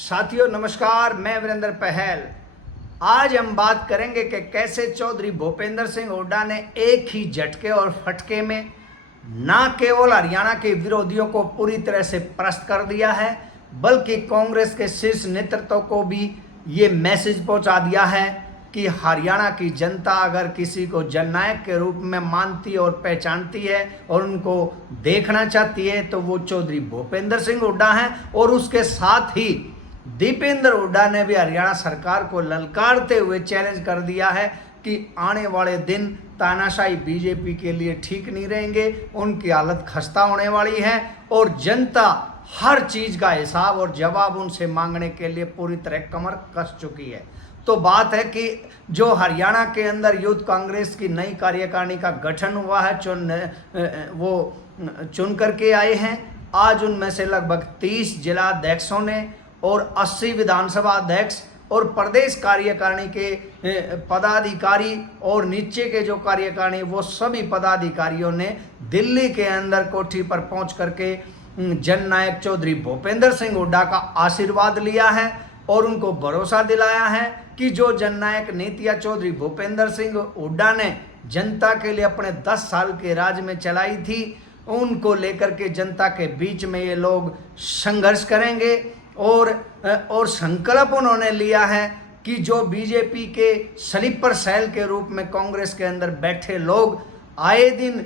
साथियों नमस्कार, मैं वीरेंद्र पहल। आज हम बात करेंगे कि कैसे चौधरी भूपेंद्र सिंह हुड्डा ने एक ही झटके और फटके में न केवल हरियाणा के विरोधियों को पूरी तरह से परास्त कर दिया है, बल्कि कांग्रेस के शीर्ष नेतृत्व को भी ये मैसेज पहुंचा दिया है कि हरियाणा की जनता अगर किसी को जननायक के रूप में मानती और पहचानती है और उनको देखना चाहती है तो वो चौधरी भूपेंद्र सिंह हुड्डा हैं। और उसके साथ ही दीपेंद्र हुड्डा ने भी हरियाणा सरकार को ललकारते हुए चैलेंज कर दिया है कि आने वाले दिन तानाशाही बीजेपी के लिए ठीक नहीं रहेंगे, उनकी हालत खस्ता होने वाली है और जनता हर चीज का हिसाब और जवाब उनसे मांगने के लिए पूरी तरह कमर कस चुकी है। तो बात है कि जो हरियाणा के अंदर यूथ कांग्रेस की नई कार्यकारिणी का गठन हुआ है, वो चुन करके आए हैं। आज उनमें से लगभग 30 जिला अध्यक्षों ने और 80 विधानसभा अध्यक्ष और प्रदेश कार्यकारिणी के पदाधिकारी और नीचे के जो कार्यकारिणी वो सभी पदाधिकारियों ने दिल्ली के अंदर कोठी पर पहुंच करके जननायक चौधरी भूपेंद्र सिंह हुड्डा का आशीर्वाद लिया है और उनको भरोसा दिलाया है कि जो जननायक नीतियां चौधरी भूपेंद्र सिंह हुड्डा ने जनता के लिए अपने 10 साल के राज में चलाई थी, उनको लेकर के जनता के बीच में ये लोग संघर्ष करेंगे। और संकल्प उन्होंने लिया है कि जो बीजेपी के स्लीपर सेल के रूप में कांग्रेस के अंदर बैठे लोग आए दिन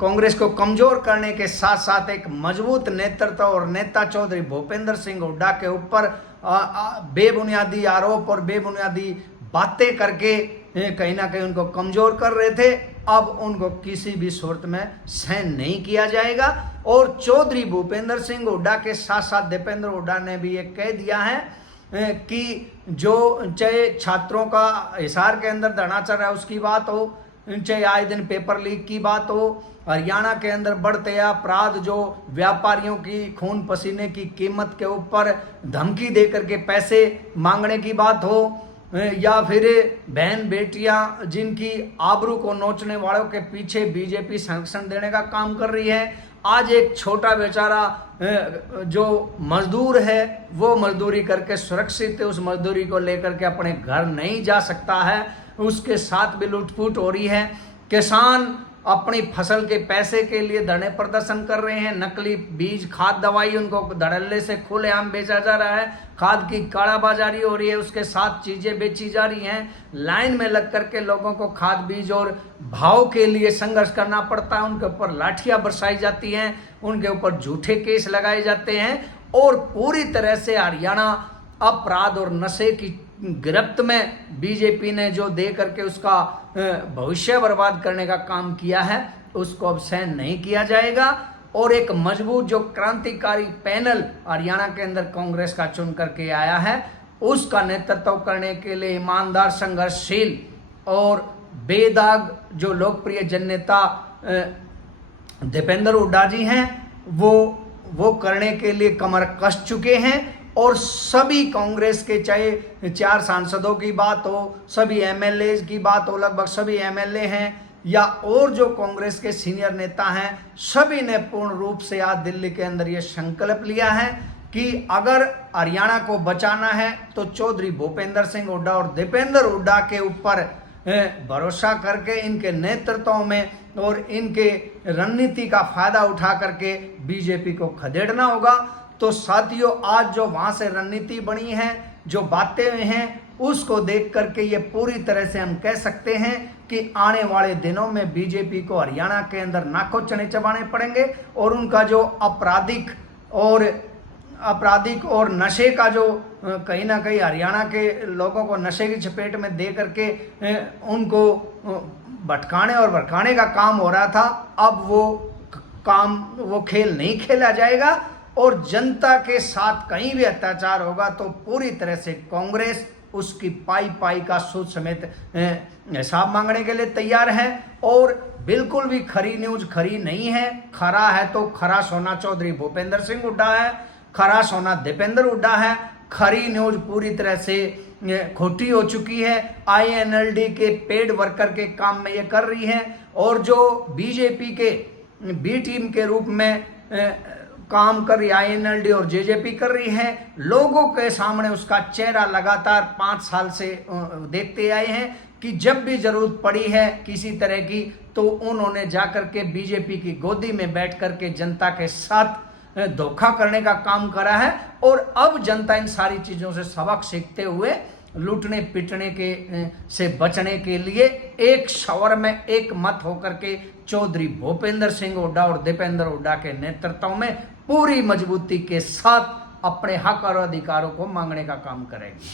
कांग्रेस को कमजोर करने के साथ साथ एक मजबूत नेतृत्व और नेता चौधरी भूपेंद्र सिंह हुड्डा के ऊपर बेबुनियादी आरोप और बेबुनियादी बातें करके कहीं ना कहीं उनको कमजोर कर रहे थे, अब उनको किसी भी सूरत में सहन नहीं किया जाएगा। और चौधरी भूपेंद्र सिंह हुड्डा के साथ साथ दीपेंद्र हुड्डा ने भी ये कह दिया है कि जो चाहे छात्रों का हिसार के अंदर धरना चल रहा है उसकी बात हो, चाहे आए दिन पेपर लीक की बात हो, हरियाणा के अंदर बढ़ते अपराध, जो व्यापारियों की खून पसीने की कीमत के ऊपर धमकी दे करके पैसे मांगने की बात हो, या फिर बहन बेटियां जिनकी आबरू को नोचने वालों के पीछे बीजेपी संरक्षण देने का काम कर रही है। आज एक छोटा बेचारा जो मजदूर है वो मजदूरी करके सुरक्षित है, उस मजदूरी को लेकर के अपने घर नहीं जा सकता है, उसके साथ भी लूटफूट हो रही है। किसान अपनी फसल के पैसे के लिए धरने प्रदर्शन कर रहे हैं, नकली बीज खाद दवाई उनको धड़ल्ले से खुलेआम बेचा जा रहा है, खाद की कालाबाजारी हो रही है, उसके साथ चीजें बेची जा रही हैं, लाइन में लग करके लोगों को खाद बीज और भाव के लिए संघर्ष करना पड़ता है, उनके ऊपर लाठियां बरसाई जाती हैं, उनके ऊपर झूठे केस लगाए जाते हैं और पूरी तरह से हरियाणा अपराध और नशे की गिरफ्त में बीजेपी ने जो दे करके उसका भविष्य बर्बाद करने का काम किया है उसको अब सहन नहीं किया जाएगा। और एक मजबूत जो क्रांतिकारी पैनल हरियाणा के अंदर कांग्रेस का चुन करके आया है उसका नेतृत्व करने के लिए ईमानदार, संघर्षशील और बेदाग जो लोकप्रिय जननेता दीपेंद्र हुड्डा जी हैं वो करने के लिए कमर कस चुके हैं। और सभी कांग्रेस के चाहे 4 सांसदों की बात हो, सभी एमएलए की बात हो, लगभग सभी एमएलए हैं या और जो कांग्रेस के सीनियर नेता हैं, सभी ने पूर्ण रूप से आज दिल्ली के अंदर ये संकल्प लिया है कि अगर हरियाणा को बचाना है तो चौधरी भूपेंद्र सिंह हुड्डा और दीपेंद्र हुड्डा के ऊपर भरोसा करके इनके नेतृत्व में और इनके रणनीति का फायदा उठा करके बीजेपी को खदेड़ना होगा। तो साथियों, आज जो वहां से रणनीति बनी है, जो बातें हुई हैं, उसको देख करके ये पूरी तरह से हम कह सकते हैं कि आने वाले दिनों में बीजेपी को हरियाणा के अंदर नाकों चने चबाने पड़ेंगे और उनका जो आपराधिक और नशे का जो कहीं ना कहीं हरियाणा के लोगों को नशे की चपेट में दे करके उनको भटकाने और भड़काने का काम हो रहा था, अब वो खेल नहीं खेला जाएगा और जनता के साथ कहीं भी अत्याचार होगा तो पूरी तरह से कांग्रेस उसकी पाई पाई का सूद समेत हिसाब मांगने के लिए तैयार है। और बिल्कुल भी खरी न्यूज खरी नहीं है, खरा है तो खरा सोना चौधरी भूपेंद्र सिंह हुड्डा है, खरा सोना दीपेंद्र हुड्डा है, खरी न्यूज पूरी तरह से खोटी हो चुकी है। INLD के पेड वर्कर के काम में ये कर रही है और जो बीजेपी के बी टीम के रूप में काम कर रही INLD और JJP कर रही है। लोगों के सामने उसका चेहरा लगातार 5 साल से देखते आए हैं कि जब भी जरूरत पड़ी है किसी तरह की तो उन्होंने जाकर के बीजेपी की गोदी में बैठ करके जनता के साथ धोखा करने का काम करा है। और अब जनता इन सारी चीजों से सबक सीखते हुए लूटने पिटने के से बचने के लिए एक स्वर में एक मत होकर के चौधरी भूपेंद्र सिंह हुड्डा और दीपेंद्र हुड्डा के नेतृत्व में पूरी मजबूती के साथ अपने हक और अधिकारों को मांगने का काम करेगी।